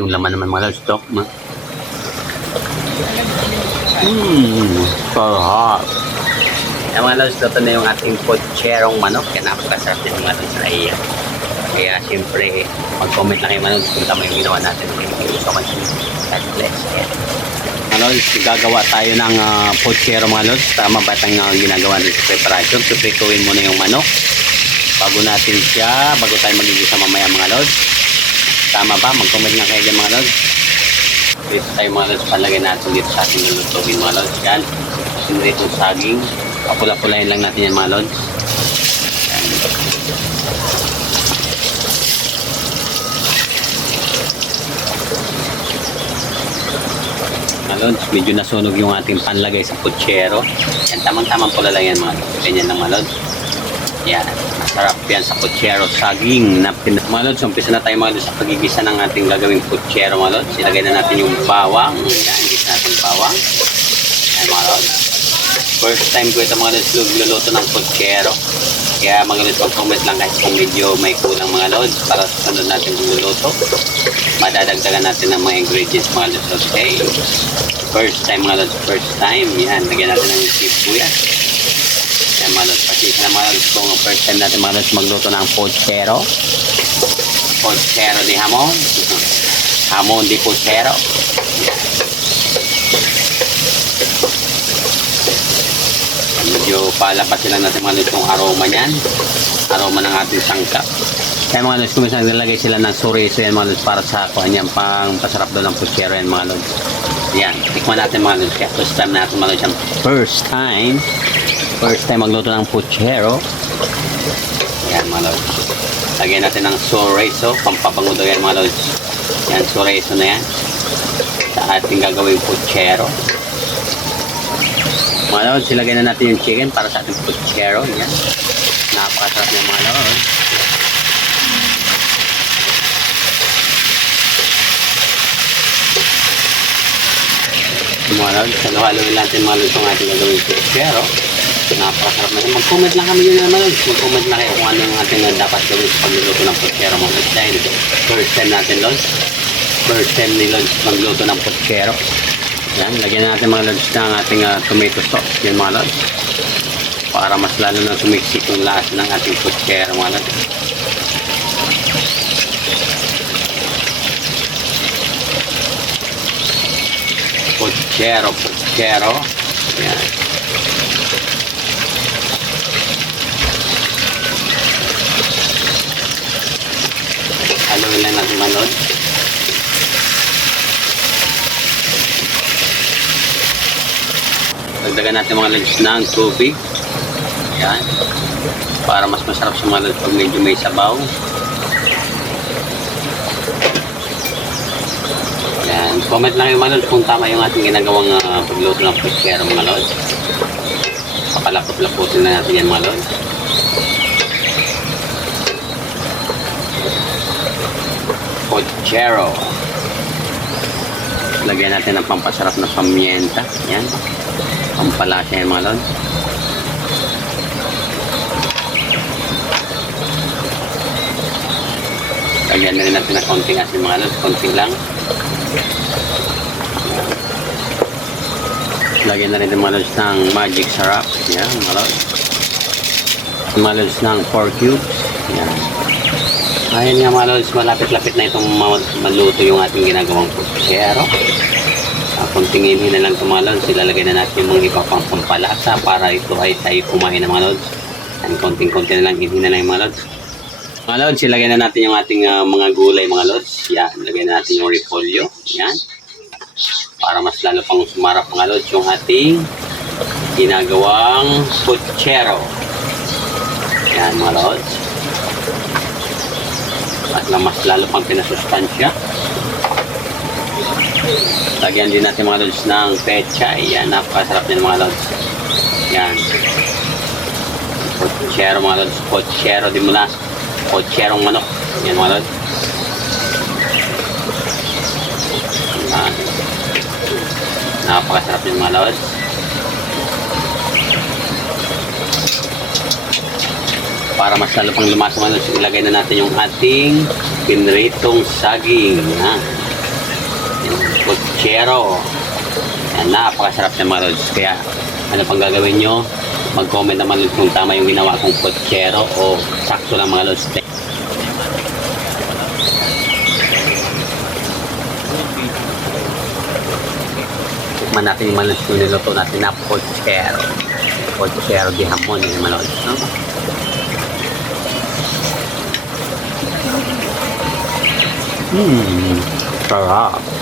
Yung laman naman mga lods, ito. Sarap. Yan mga lods, ito na yung ating potcherong manok. Kaya napakasarap din mga lods na iya. Kaya siyempre, mag-comment lang kayo mga lods kung tama yung ginawa natin. Thank you so much. God bless. Ayan. Mga lods, gagawa tayo ng potchero mga lods. Tama ba itang ginagawa natin sa preparation? Piprituin muna yung manok. Bago natin siya, bago tayo magigisa mamaya mga lods. Tama ba? Mag-comment nga kayo dyan mga lods. Dito tayo mga lods, palagay natin dito sa ating lulutuin mga lods. Yan. Sinurito saging. Papula-pulahin lang natin yan mga lods. Yan. Mga lods, medyo nasunog yung ating panlagay sa putsero. Yan, tamang-tamang pula lang yan mga lods. Ganyan lang mga lods. Yan. Masarap yan sa putsero saging. Mga lods, umpisa na tayo mga lods sa pagigisa ng ating gagawing putsero mga lods. Ilagay na natin yung bawang. Yan, gisa natin bawang. Yan mga lods. First time ko ito mga lods luluto ng putsero. Kaya mga lods, mag-comment lang kahit kung medyo may kulang mga lods para sa sunod natin luluto. Madadagdagan natin ng mga ingredients mga lods. Okay. First time mga lods, first time. Yan, lagyan natin ng sibuyas. Yan mga lods, pasensya na mga lods kung first time natin mga lods magluto ng pochero. Pochero di hamon. Hamon di pochero. Medyo palapasin lang natin mga lods yung aroma niyan. Aroma ng ating sangkap. Kaya mga lods, kumisang nilagay sila ng chorizo yan mga lods para sa kanyang pang pasarap doon ng pochero yan mga lods. Yan, tikman natin mga lods. Kaya first time natin mga lods. First time magluto ng puchero. Yan mga lods. Lagyan natin ng chorizo. Pampabango daw yan mga lods. Yan, chorizo na yan. Sa ating gagawing puchero. Mga lods, ilagay na natin yung chicken para sa ating puchero. Yan. Napakasarap ng mga lods. Mga lods, halo-haloin natin mga lods ang ating gagawing puchero. Napakasarap na rin. Mag-comment lang kami yun naman. Mag-comment lang kayo kung ano yung ating dapat gawin sa pagluluto ng puchero mga lods. Dahil first time natin lods. First time ni lods magluto ng puchero. Yan, lagyan natin mga lods ng ating tomato sauce. Yan mga lods. Para mas lalo na sumiksik yung lasa ng ating puchero mga lods. Puchero. Yan. Haluin lang natin mga lods. Dagdagan natin mga lods ng tubig. Yan. Para mas masarap sa mga lods pag medyo may sabaw. Yan. Comment lang yung mga lods kung tama yung ating ginagawang pagluto ng puchero mga lods. Papalapot-laputin na natin yan mga lods. Puchero. Lagyan natin ng pampasarap na pamienta. Yan. Pampalasa yan mga lods. Lagyan na rin natin ng konting asin mga lods. Konting lang. Lagyan na rin mga lods ng magic syrup. Yan mga lods. Mga lods ng 4 cubes. Yan. Ayan nga mga lods, malapit-lapit na itong maluto yung ating ginagawang puchero. Konting inhin na lang ito mga lods. Ilalagay na natin yung mga iba pang pampalasa para ito ay tayo kumain ng mga lods. Ayan, konting-konti na lang, inhin na lang mga lods. Mga lods, ilagay na natin yung ating mga gulay mga lods. Yan, ilagay na natin yung repolyo. Yan. Para mas lalo pang sumarap mga lods yung ating ginagawang puchero. Yan mga lods. At mas lalo pang pinasustansya. Lagyan din natin mga lods ng pechay. Yan, napakasarap din mga lods. Yan. Puchero mga lods. Puchero din mula. Pucherong manok. Yan mga lods. Yan. Napakasarap din mga lods. Para mas lalo pang lumasa mga lods, ilagay na natin yung ating pinritong saging. Yan. Yung puchero. Yan, napakasarap ng mga lods. Kaya, ano pang gagawin nyo? Mag-comment naman lods kung tama yung ginawa kong puchero o sakto ng mga lods. Tikman natin yung mga lods yung niluto natin na puchero. Puchero di hamon yung mga lods. No? Sarap.